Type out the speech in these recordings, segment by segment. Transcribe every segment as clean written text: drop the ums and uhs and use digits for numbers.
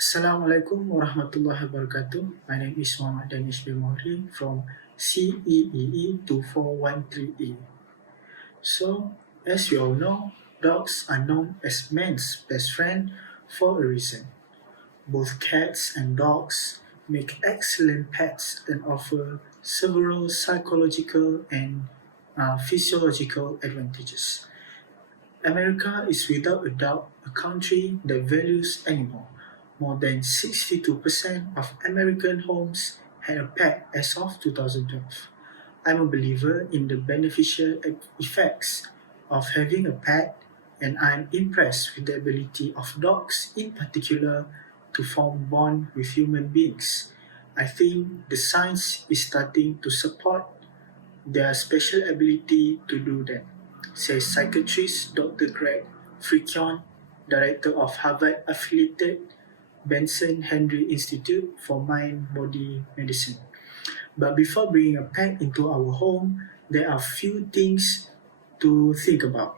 Assalamualaikum warahmatullahi wabarakatuh. My name is Muhammad Danish bin Mohri from CEEE 2413E. So, as you all know, dogs are known as man's best friend for a reason. Both cats and dogs make excellent pets and offer several psychological and physiological advantages. America is without a doubt a country that values animals. More than 62% of American homes had a pet as of 2012. I'm a believer in the beneficial effects of having a pet, and I'm impressed with the ability of dogs in particular to form bond with human beings. I think the science is starting to support their special ability to do that, says psychiatrist Dr. Greg Frickion, director of Harvard-affiliated Benson Henry Institute for Mind-Body Medicine. But before bringing a pet into our home, there are few things to think about.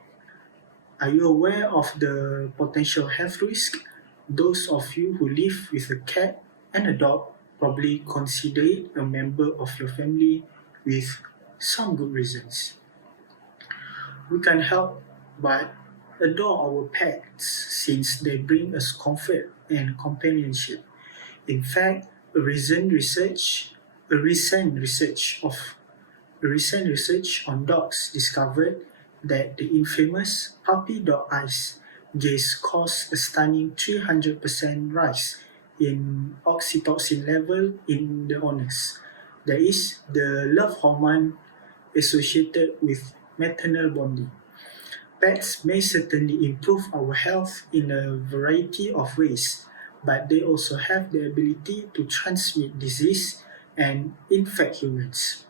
Are you aware of the potential health risk? Those of you who live with a cat and a dog probably consider it a member of your family with some good reasons. We can't help but adore our pets since they bring us comfort and companionship. In fact, a recent research of a recent research on dogs discovered that the infamous puppy dog eyes gaze caused a stunning 300% rise in oxytocin level in the owners. That is the love hormone associated with maternal bonding. Pets may certainly improve our health in a variety of ways, but they also have the ability to transmit disease and infect humans.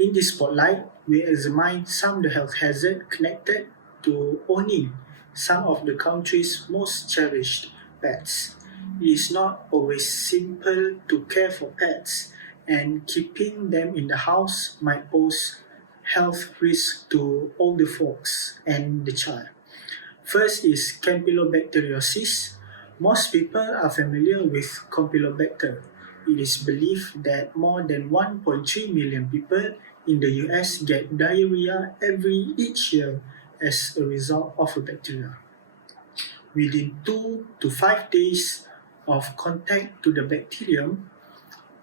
In this spotlight, we examine some of the health hazards connected to owning some of the country's most cherished pets. It is not always simple to care for pets, and keeping them in the house might pose health risks to older folks and the child. First is Campylobacteriosis. Most people are familiar with Campylobacter. It is believed that more than 1.3 million people in the US get diarrhea each year as a result of a bacteria. Within 2 to 5 days of contact to the bacterium,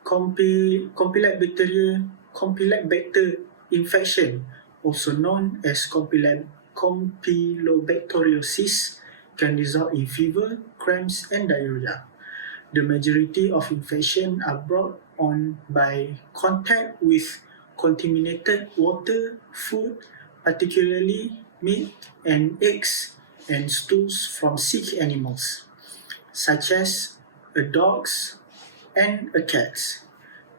Campylobacter infection, also known as Campylobacteriosis, can result in fever, cramps, and diarrhea. The majority of infections are brought on by contact with contaminated water, food, particularly meat and eggs, and stools from sick animals, such as a dog's and a cat's.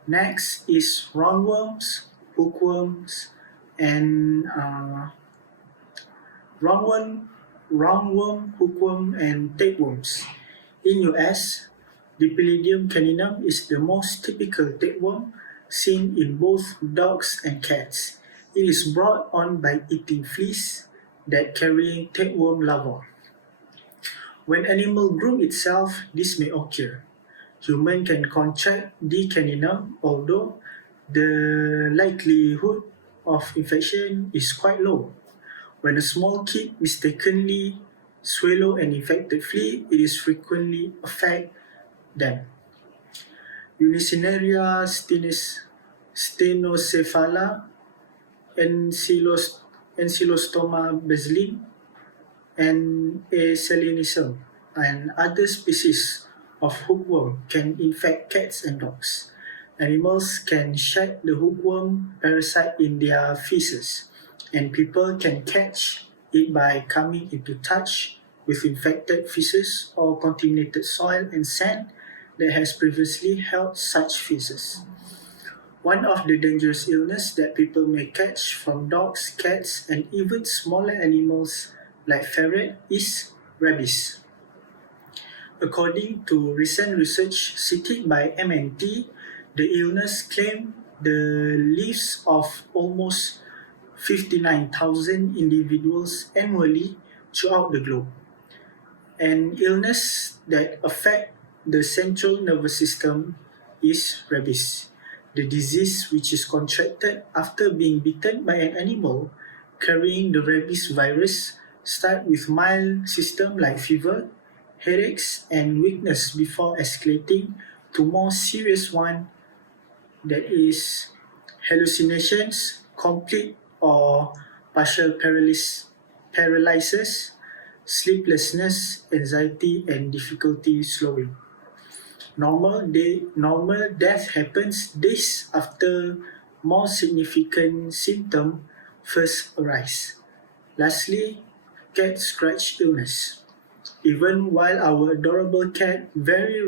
Next is roundworms, hookworms, and hookworm, and tapeworms. In US, Dipylidium caninum is the most typical tapeworm seen in both dogs and cats. It is brought on by eating fleas that carry tapeworm larvae. When animal groom itself, this may occur. Human can contract D. caninum, although the likelihood of infection is quite low. When a small kid mistakenly swallow an infected flea, it is frequently affect them. Unicenaria stenocephala, Ancylostoma basilinum, and Acelinism, and other species of hookworm can infect cats and dogs. Animals can shed the hookworm parasite in their feces, and people can catch it by coming into touch with infected feces or contaminated soil and sand that has previously held such feces. One of the dangerous illnesses that people may catch from dogs, cats, and even smaller animals like ferret is rabies. According to recent research cited by MNT, the illness claimed the lives of almost 59,000 individuals annually throughout the globe. An illness that affects the central nervous system is rabies. The disease which is contracted after being bitten by an animal carrying the rabies virus start with mild symptoms like fever, headaches, and weakness before escalating to more serious one, that is hallucinations, complete or partial paralysis, sleeplessness, anxiety, and difficulty slowing. Normal death happens days after more significant symptoms first arise. Lastly, cat scratch illness. Even while our adorable cat very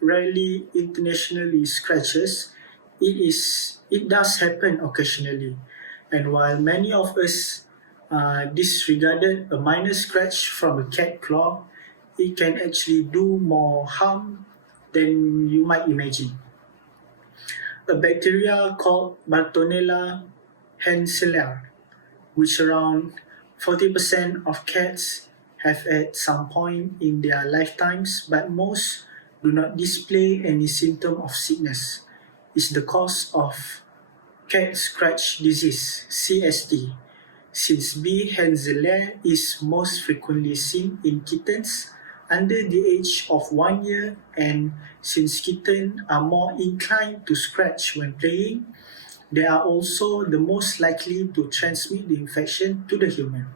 rarely internationally scratches, it does happen occasionally. And while many of us disregarded a minor scratch from a cat claw, it can actually do more harm than you might imagine. A bacteria called Bartonella hanseatica, which around 40% of cats have at some point in their lifetimes, but most do not display any symptom of sickness, is the cause of cat scratch disease (CSD). Since B. hanseatica is most frequently seen in kittens under the age of 1 year, and since kittens are more inclined to scratch when playing, they are also the most likely to transmit the infection to the human.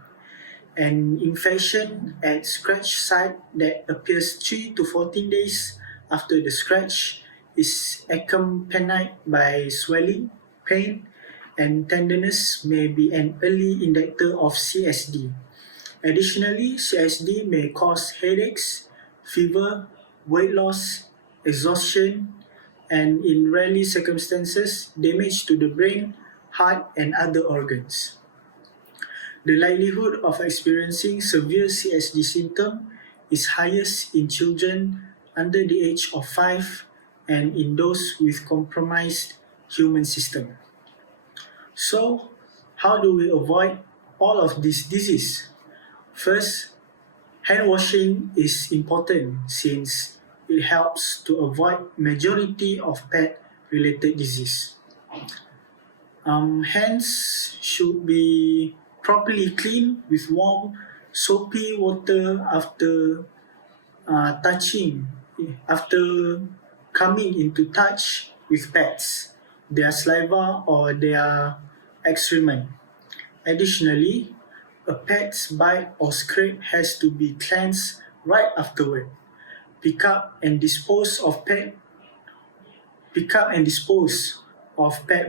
An infection at scratch site that appears 3 to 14 days after the scratch is accompanied by swelling, pain, and tenderness may be an early indicator of CSD. Additionally, CSD may cause headaches, fever, weight loss, exhaustion, and in rare circumstances, damage to the brain, heart, and other organs. The likelihood of experiencing severe CSD symptoms is highest in children under the age of 5 and in those with compromised human system. So, how do we avoid all of this disease? First, hand washing is important since it helps to avoid majority of pet-related disease. Hands should be properly cleaned with warm, soapy water touching, after coming into touch with pets, their saliva or their excrement. Additionally, a pet's bite or scrape has to be cleansed right afterward. Pick up and dispose of pet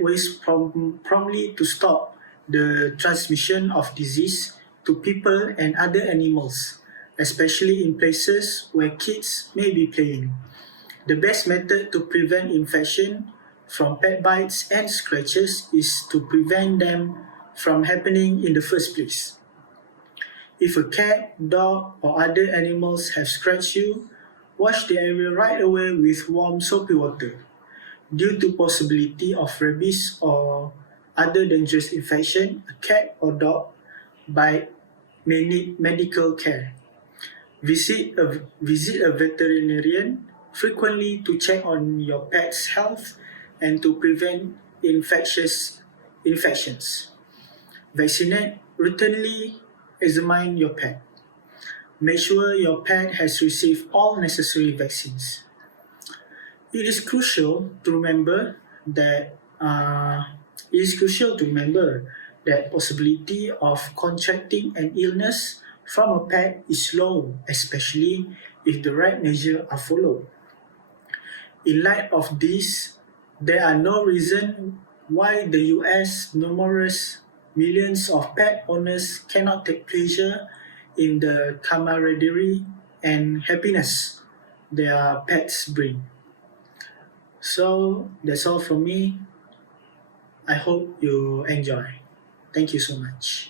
waste promptly to stop the transmission of disease to people and other animals, especially in places where kids may be playing. The best method to prevent infection from pet bites and scratches is to prevent them from happening in the first place. If a cat, dog, or other animals have scratched you, wash the area right away with warm soapy water. Due to possibility of rabies or other dangerous infection, a cat or dog bite may need medical care. Visit a veterinarian frequently to check on your pet's health and to prevent infections. Vaccinate routinely. Examine your pet. Make sure your pet has received all necessary vaccines. It is crucial to remember that possibility of contracting an illness from a pet is low, especially if the right measures are followed. In light of this, there are no reason why the US numerous millions of pet owners cannot take pleasure in the camaraderie and happiness their pets bring. So that's all from me. I hope you enjoy. Thank you so much.